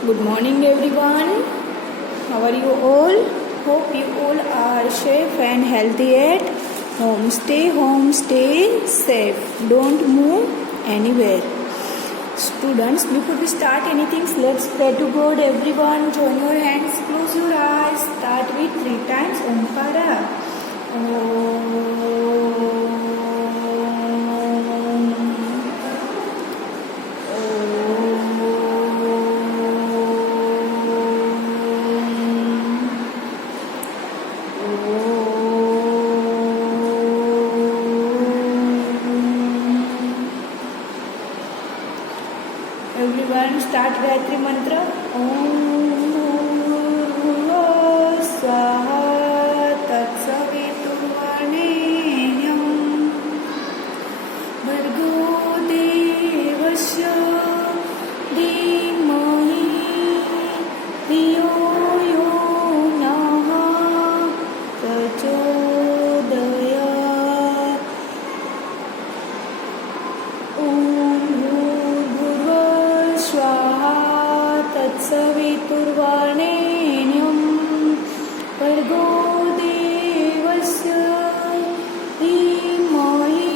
Good morning, everyone. How are you all? Hope you all are safe and healthy at home. Stay home, stay safe. Don't move anywhere. Students, before we start anything, let's pray to God. Everyone, join your hands, close your eyes. Start with 3 times Omkara. Everyone start Gayatri Mantra. Om Bhurvuvah Swaha Tatsaviturvarenyam Bhargo Devasya Dhimahi Dhiyo Yo Nah Prachodayat. स्वाहा तत्सवितुर्वरेण्यं भर्गो देवस्य धीमहि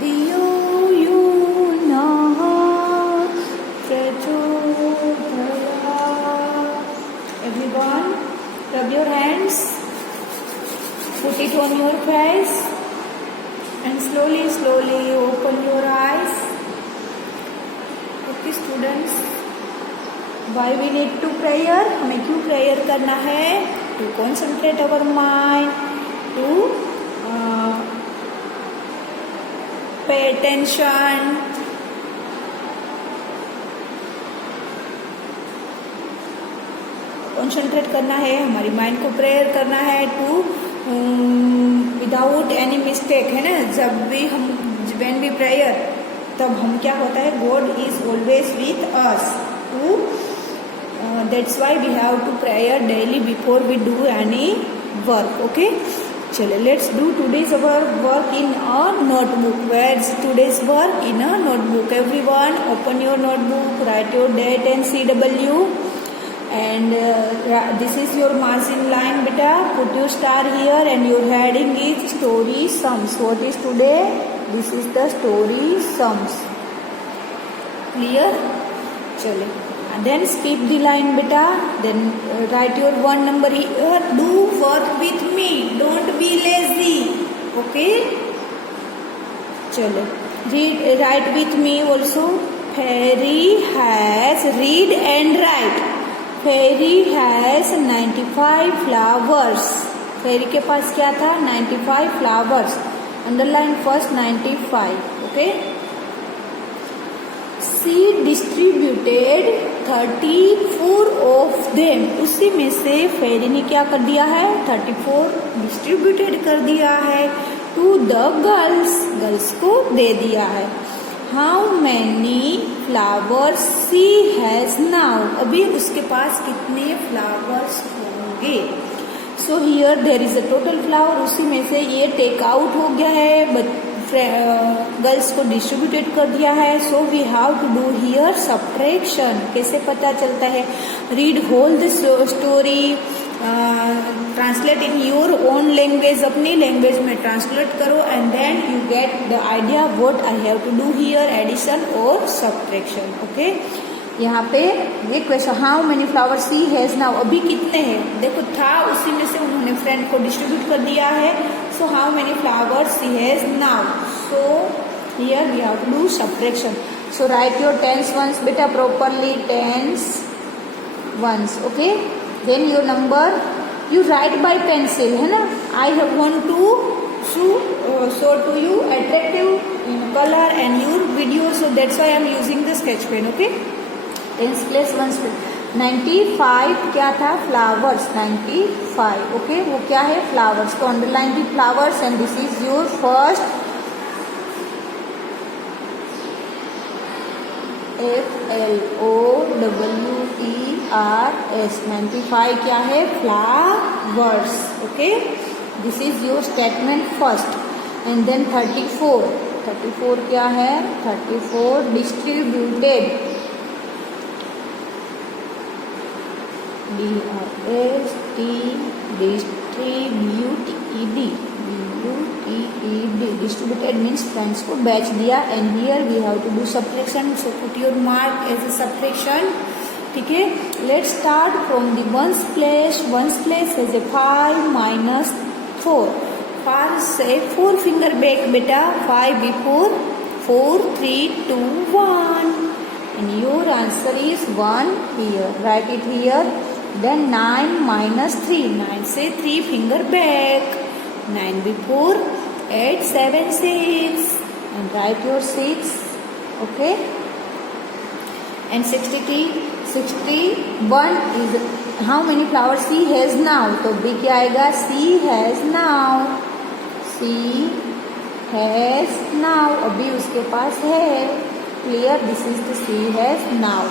धियो यो नः प्रचोदयात्. Everyone, rub your hands, put it on your face, and slowly open your eyes. Okay students, why we need to prayer? हमें क्यों प्रेयर करना है? To concentrate our mind, to pay attention. Concentrate करना है, हमारी माइंड को prayer करना है to without any mistake, है ना. जब भी हम when we prayer, तब हम क्या होता है, God is always with us. That's why we have to prayer daily before we do any work. Okay, चलो let's do today's our work in a notebook. Where's today's work? In a notebook. Everyone open your notebook, write your date and CW, and this is your margin line beta. Put your star here and your heading is story sums. What is today? This is the story sums. Clear? चले. And then skip the line beta. Then write your 1 number here. Do work with me. Don't be lazy. Okay? चले. Write with me also. Fairy has, read and write. Fairy has 95 flowers. Fairy के पास क्या था? 95 flowers. Underline first 95. Okay. She distributed 34 of them. उसी में से फेरी ने क्या कर दिया है? 34 डिस्ट्रीब्यूटेड कर दिया है. To the girls. गर्ल्स को दे दिया है. How many flowers she has now? अभी उसके पास कितने flowers होंगे? So here there is a total flower. उसी में से ये टेक आउट हो गया है, गर्ल्स को डिस्ट्रीब्यूटेड कर दिया है. So we have to do here subtraction. कैसे पता चलता है? Read whole the story, translate in your own language. अपनी लैंग्वेज में ट्रांसलेट करो and then you get the idea what I have to do here, addition और subtraction. Okay, यहाँ पे ये question, how many flower she has now. अभी कितने हैं? देखो था, उसी में से उन्होंने फ्रेंड को डिस्ट्रीब्यूट कर दिया है. So how many flowers she has now. So here we have to do subtraction. So write your tens ones बेटा properly. Tens ones. Okay, then your number you write by pencil, है ना. I have want to show to you attractive in color and your video, so that's why I am using the sketch pen. Okay, tens plus one. 95 क्या था? Flowers. 95. Okay, वो क्या है? Flowers. तो underline the flowers and this is your first FLOWERS. 95 क्या है? Flowers. Okay, this is your statement first. And then 34. 34 क्या है? 34 डिस्ट्रीब्यूटेड. Distributed means friends को बैच दिया. And here we have to do subtraction. So put your mark as a subtraction. ठीक है. Let's start from the ones place. Ones place has a 5 minus 4. 5 से 4 finger back बेटा. 5 before 4, 3, 2, 1. And your answer is 1 here. Write it here. Then 9 minus 3. 9 से 3 finger back. 9 before 8, 7, 6. And write your 6. Okay. And 61 is how many flowers she has now? तो B क्या आएगा? She has now. She has now. अभी उसके पास है. Clear? This is the she has now.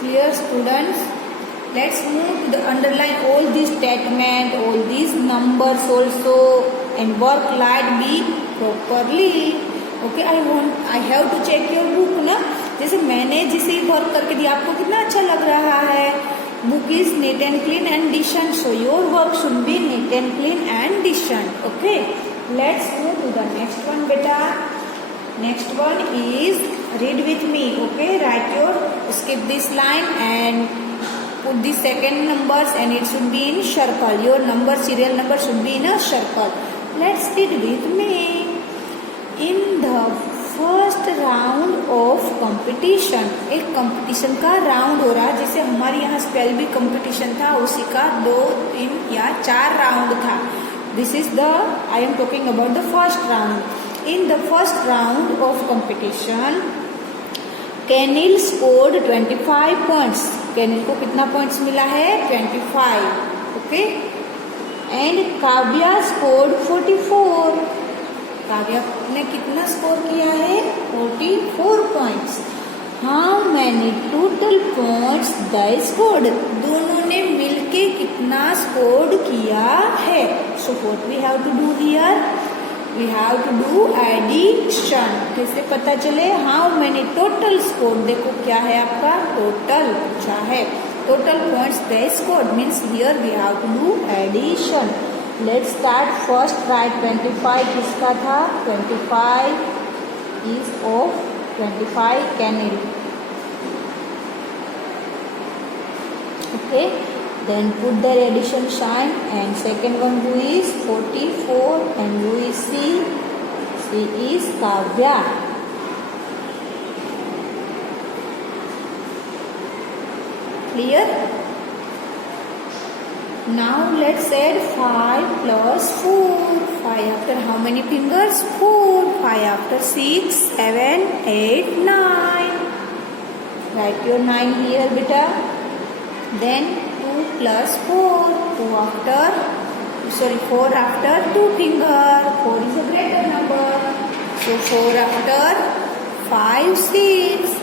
Clear students? Let's move to the underline all these statement, all these numbers also, and work light B properly. Okay, I have to check your book ना. जैसे मैंने जिसे work करके दिया आपको कितना अच्छा लग रहा है. Book is neat and clean and decent, so your work should be neat and clean and decent. Okay, let's move to the next one beta. Next one is read with me. Okay, write your skip this line and put the second numbers and it should be in circle. Your number serial number should be in a circle. Let's read with me. In the first round of competition, एक competition का round हो रहा है. जैसे हमारे यहाँ spell भी competition था, उसी का 2, 3 या 4 राउंड था. This is the I am talking about the first round. In the first round of competition, Kenil scored 25 points. Kenil को कितना points मिला है? 25. Okay. And Kavya scored 44. Kavya ने कितना स्कोर किया है? 44 points. How many total points they scored? दोनों ने मिलके कितना स्कोर किया है? So what we have to do here? We have to do addition. कैसे पता चले? How many total score? देखो क्या है आपका total पूछा है. Total points they scored means here we have to do addition. Let's start first. Write 25 किसका था? 25 is of 25 Kenil. Okay. Then put their addition sign and second one who is 44 and who is she? She is Kavya. Clear? Now let's add 5 plus 4. 5 after how many fingers? 4. 5 after 6, 7, 8, 9. Write your 9 here beta. Then 2 plus 4. 4 after 2 finger. 4 is a greater number. So 4 after 5, 6.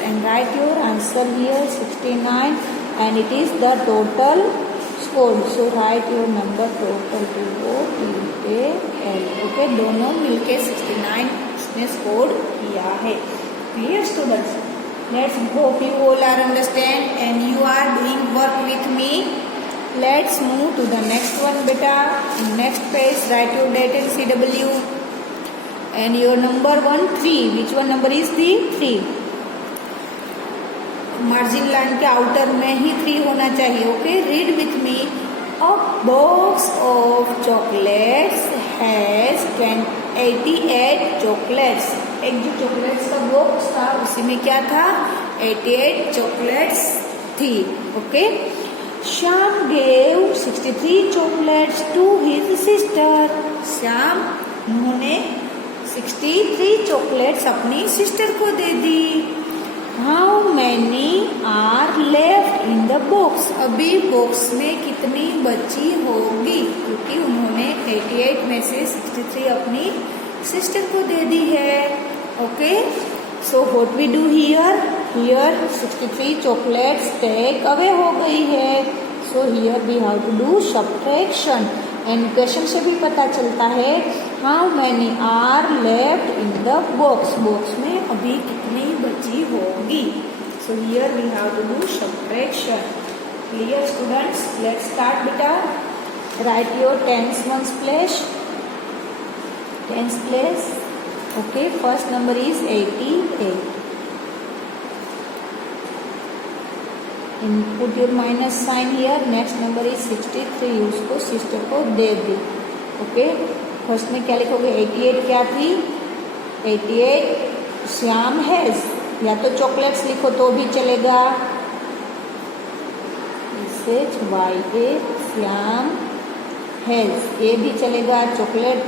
And write your answer here 69. And it is the total score. So write your number total TOTAL. Okay, दोनों मिलके 69 उसने score किया है. Clear students? Let's hope you all are understand and you are doing work with me. Let's move to the next one beta. Next page, write your date and CW. And your number 1, 3. Which one number is the 3? Margin line के outer में ही 3 होना चाहिए. Okay, read with me. A box of chocolates has 88 chocolates. एक जो chocolates का box था उसी में क्या था? 88 चॉकलेट्स थी. Okay. Shyam gave 63 chocolates to his sister. Shyam उन्होंने 63 चॉकलेट्स अपनी सिस्टर को दे दी. How many are left in the box? अभी बॉक्स में कितनी बची होगी? क्योंकि उन्होंने 88 में से 63 अपनी सिस्टर को दे दी है. Okay, so what we do here? Here 63 chocolates take away हो गई है. So here we have to do subtraction. And question से भी पता चलता है how many are left in the box. Box में अभी कितनी बची होगी. So here we have to do subtraction. Clear students? Let's start beta. Write your tens ones place. Tens place. Okay, first number is 88. And put your minus sign here. Next number is 63. उसको sister को दे दी. Okay, first में क्या लिखोगे? 88 क्या थी? 88 Shyam has, या तो चॉकलेट्स लिखो तो भी चलेगा. SHYA श्याम हैज, ये भी चलेगा. Chocolate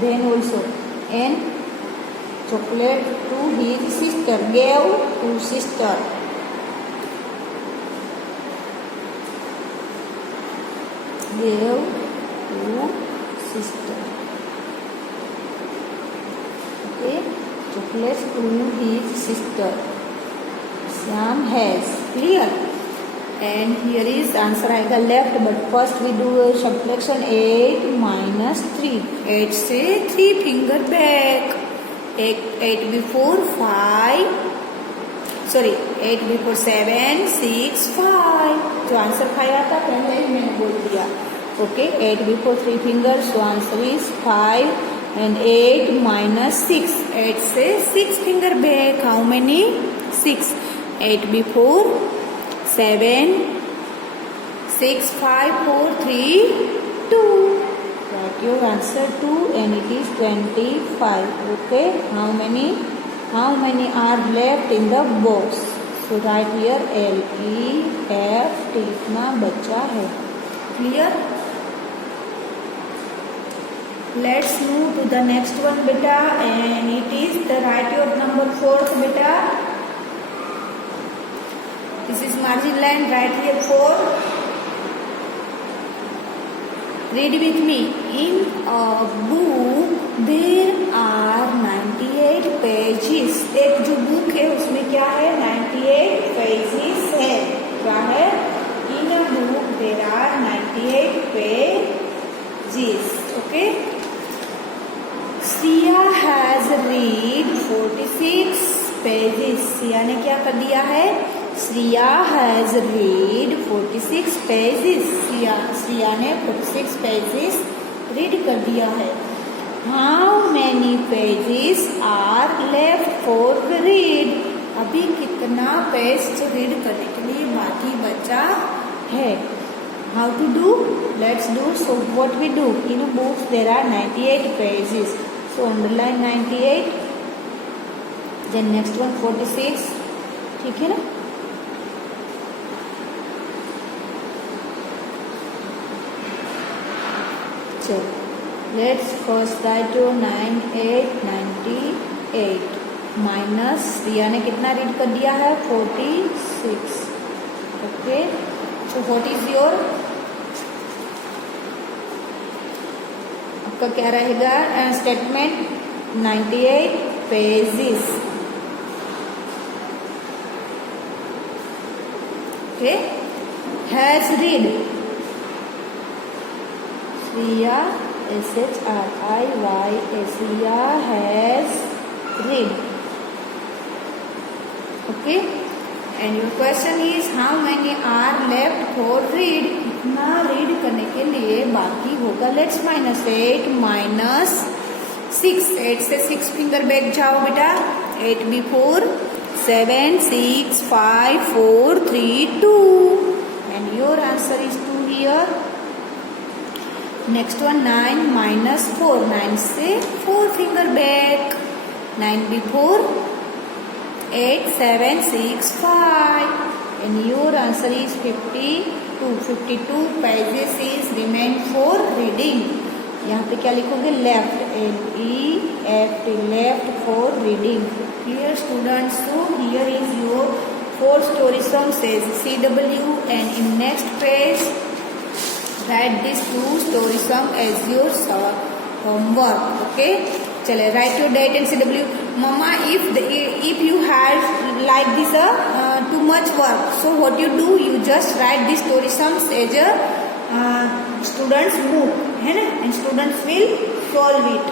then also and chocolate to his sister, gave to sister. Gave to sister. Okay, chocolates to his sister. Sam has. Clear? And here is answer आएगा left, but first we do subtraction. 8 minus 3. 8 से 3 finger back. 8 before 5. Sorry, 8 before 7, 6, 5. जो answer 5 आता पहले ही मैंने बोल दिया. Okay, 8 before 3 fingers, so answer is 5. And 8 minus 6. 8 से 6 finger back. How many? 6. 8 before 7, 6, 5, 4, 3, 2. Write your answer 2 and it is 25. Okay, how many are left in the box? So write here L, E, F, T. इतना बचा है. Clear? Let's move to the next one beta, and it is the write your number 4th beta. This is margin line. Write here 4. Read with me. In a book there are 98 pages. एक जो book है उसमें क्या है? 98 pages है. क्या है? In a book there are 98 pages. Okay. Sia has read 46 pages. Siya ने क्या कर दिया है? Shriya has read 46 pages. Shriya ने 46 pages read कर दिया है. How many pages are left for read? अभी कितना पेज रीड करने के लिए बाकी बचा है? How to do? Let's do. So what we do? In a book there are 98 pages. So underline 98. Then next one 46. ठीक है ना? So let's first write to 98 minus रिया ने कितना रीड कर दिया है? 46. Okay, so what is your आपका क्या रहेगा statement? 98 pages. Okay, has read Shriya, SHRIYA, Shriya has read. Okay, and your question is how many are left for read? कितना read करने के लिए बाकी होगा? Let's minus 8 minus 6. 8 से 6 finger back जाओ बेटा. 8 before 7, 6, 5, 4, 3, 2. And your answer is 2 here. Next one 9 minus 4. 9 से 4 finger back. 9 before 8, 7, 6, 5. And your answer is 52. 52 pages is remain for reading. यहाँ पे क्या लिखोगे? Left. LEFT, left for reading. Clear students? So here is your 4 story sum says CW, and in next page write this 2 story sum as your homework. Okay, चले write your date and CW. Mama, if you have like this too much work, so what you do? You just write this story sums as a students book, है ना? And students will solve it.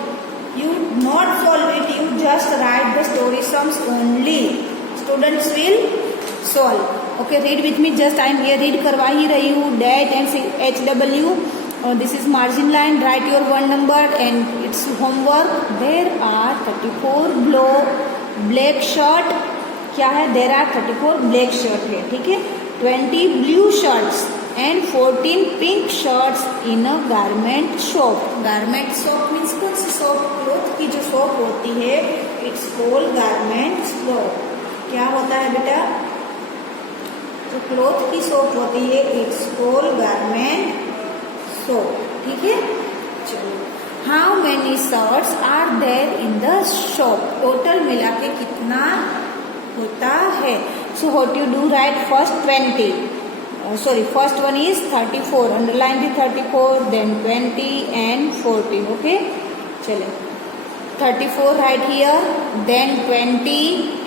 You not solve it. You just write the story sums only. Students will solve. Okay, read with me, just I am here, read करवा ही रही हूँ. That and HW, this is margin line, write your one number and its homework. There are 34 black shirt, क्या है, there are 34 black shirt है, ठीक है. 20 blue shirts and 14 pink shirts in a garment shop. Garment shop means कौन सी shop, cloth की जो shop होती है, it's called garment shop. क्या होता है बेटा, जो क्लोथ की शॉप होती है, it's called garment shop, ठीक है. चलो, how many shirts are there in the shop, total मिला के कितना होता है. So what you do, write first 20, first one is 34, underline the 34, then 20 and 14. okay, चले, 34 right here, then 20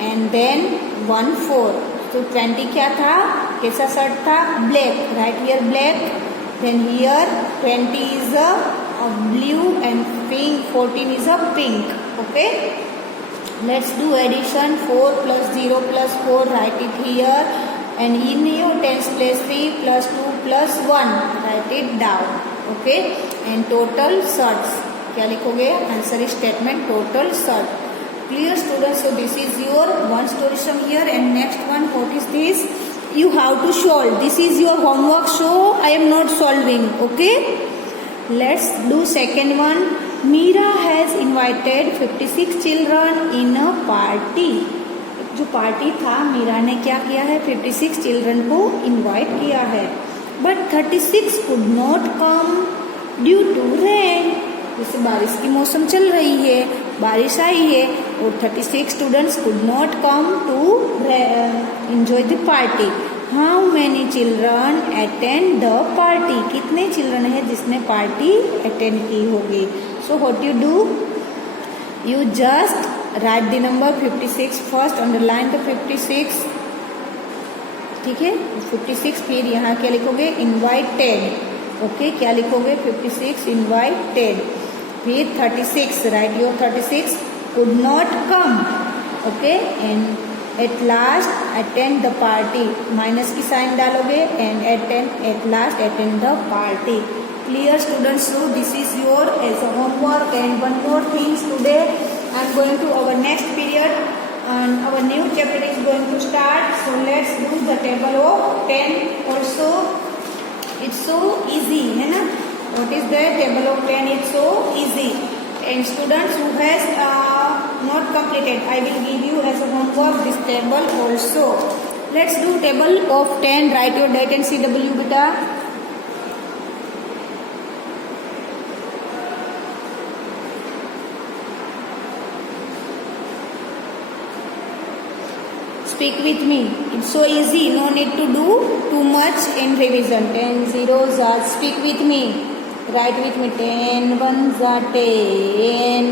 and then 1 4. तो 20 क्या था, कैसा शर्ट था, black, right here black. Then here 20 is a blue and pink, 14 is a pink. Okay, let's do addition. 4 plus 0 plus 4, write it here, and in your tens place 3 plus 2 plus 1, write it down. Okay, and total shirts, क्या लिखोगे, answer statement, total shirt. Clear students, so this is your one story sum here, and next one, what is this, you have to solve. This is your homework, so I am not solving. Okay, let's do second one. Meera has invited 56 children in a party. जो party था, मीरा ने क्या किया है, 56 children को invite किया है. But 36 could not come due to rain. जैसे बारिश की मौसम चल रही है, बारिश आई है, और 36 students could not come to enjoy the party. How many children attend the party, कितने चिल्ड्रन है जिसने पार्टी अटेंड की होगी. So what you do, you just write the number 56 first, underline the 56, ठीक है, 56. फिर यहाँ क्या लिखोगे, इनवाइटेड. ओके, क्या लिखोगे, 56 इनवाइटेड. फिर 36, right your 36, could not come. Okay, and at last attend the party, minus की साइन डालोगे, and at last attend the party. Clear students, so this is your as a homework. And one more thing, today I am going to our next period and our new chapter is going to start. So let's do the table of 10 also. It's so easy, है ना. What is the table of 10? It's so easy. And students who has not completed, I will give you as a homework this table also. Let's do table of 10. Write your date and CW beta. Speak with me. It's so easy. No need to do too much in revision. 10 zeros are, speak with me. Write with me. 10 ones are 10.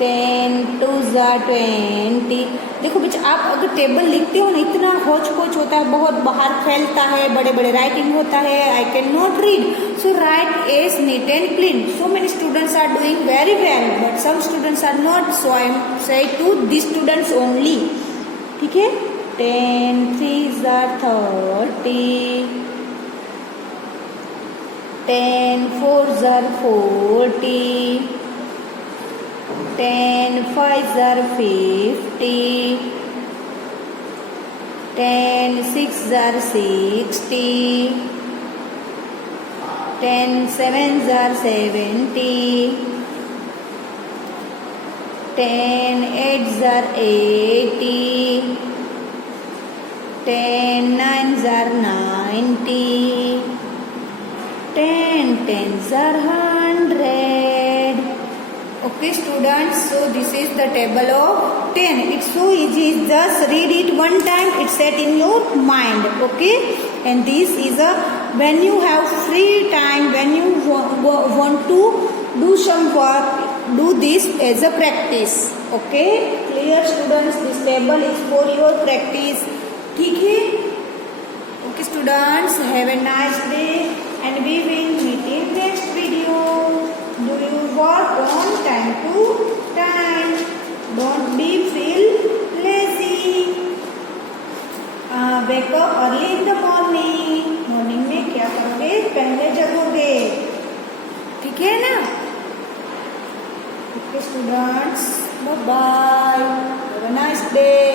10 twos are 20. देखो बच्चा, आप अगर table लिखते हो ना, इतना होच पोच होता है, बहुत बाहर फैलता है, बड़े बड़े राइटिंग होता है. I can not read. So write as neat and clean. So many students are doing very well, but some students are not. So I am say to this students only. ठीक है, 10 3s are 30, 10 4s are 40, 10 5s are 50, 10 6s are 60, 10 7s are 70, 10 8s are 80, 10 9s are 90, 10 10s are 100. Okay students, so this is the table of 10. It's so easy, just read it one time, it's set in your mind. Okay, and this is a, when you have free time, when you want to do some work, do this as a practice. Okay, clear students, this table is for your practice. ठीक है. Okay students, have a nice day and we will meet in next video. Do your work on time to time. Don't be feel lazy. Wake up early in the morning, morning में क्या करोगे, पहले जगोगे, ठीक है ना। Okay students, bye bye, have a nice day.